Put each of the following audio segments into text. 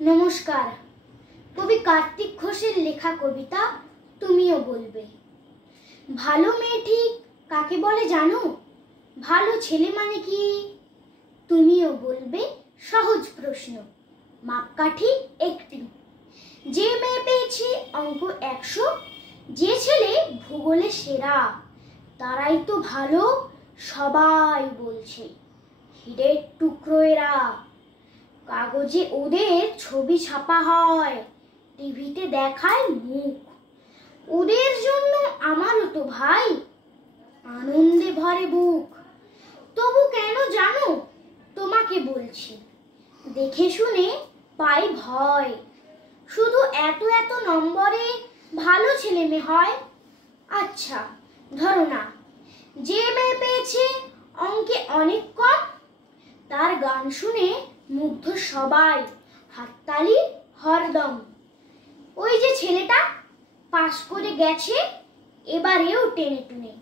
নমস্কার। কবি কার্তিক ঘোষের লেখা কবিতা তুমিও বলবে। ভালো মেয়ে ঠিক কাকে বলে জানো? ভালো ছেলে মানে কি? তুমিও বলবে সহজ প্রশ্ন, মাপকাঠি একটি। যে মেয়ে পেয়েছে অঙ্ক 100, যে ছেলে ভূগোলে সেরা, তারাই তো ভালো সবাই বলছে। হীরের টুকরো এরা, কাগজে ওদের ছবি ছাপা হয়, টিভিতে দেখায় মুখ। ওদের জন্য আমারও তো ভাই আনন্দে ভরে বুক। তবু কেন জানো তোমাকে বলছি, দেখে শুনে পাই ভয়। শুধু এত এত নম্বরে ভালো ছেলে মেয়ে হয়? আচ্ছা ধরো না, যে মেয়ে পেয়েছে অঙ্কে অনেক কম, তার গান শুনে মুগ্ধ সবাই, হাততালি হরদম। ওই যে ছেলেটা পাশ করে গেছে এবারেও টেনে টুনে,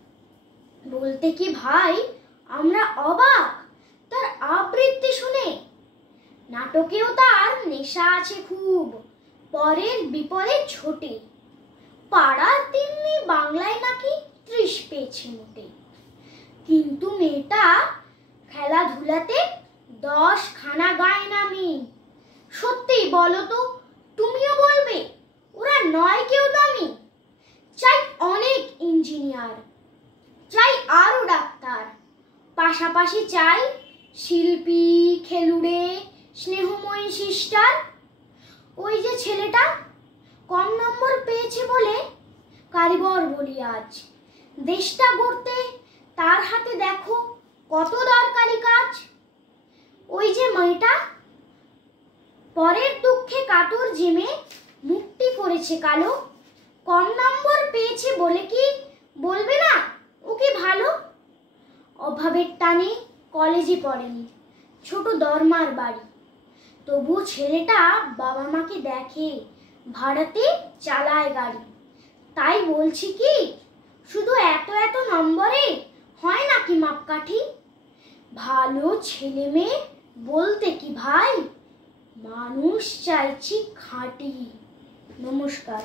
বলতে কি ভাই আমরা অবাক তার আবৃত্তি শুনে। নাটকেও তার নেশা আছে খুব, পরের বিপদে ছোটে। পাড়ার তিন্নি বাংলায় নাকি 30 পেয়েছে মোটে। কিন্তু মেয়েটা খেলাধুলাতে 10 খানা গায় না মিন। সত্যি বলো তো, তুমিও বলবে ওরা নয় কেউ দামি? চাই অনেক ইঞ্জিনিয়ার, চাই আরো ডাক্তার, পাশাপাশি চাই শিল্পী, খেলুড়ে, স্নেহময়ী সিস্টার। ওই যে ছেলেটা কম নম্বর পেয়েছে বলে কারিগর বলি আজ, দেশটা গড়তে তার হাতে দেখো কত দরকারি কাজ। ওই যে মেয়েটা পরের দুঃখে কাতর জেমে মুখটি করেছে কালো, কম নম্বর পেয়েছে বলে কি বলবে না ওকে ভালো? অভাবের টানে কলেজে পড়েনি, ছোট দরমার বাড়ি, তবু ছেলেটা বাবা মাকে দেখে, ভাড়াতে চালায় গাড়ি। তাই বলছি কি, শুধু এত এত নম্বরে হয় নাকি মাপকাঠি? ভালো ছেলে মেয়ে বলতে কি ভাই, মানুষ চাইছি খাঁটি। নমস্কার।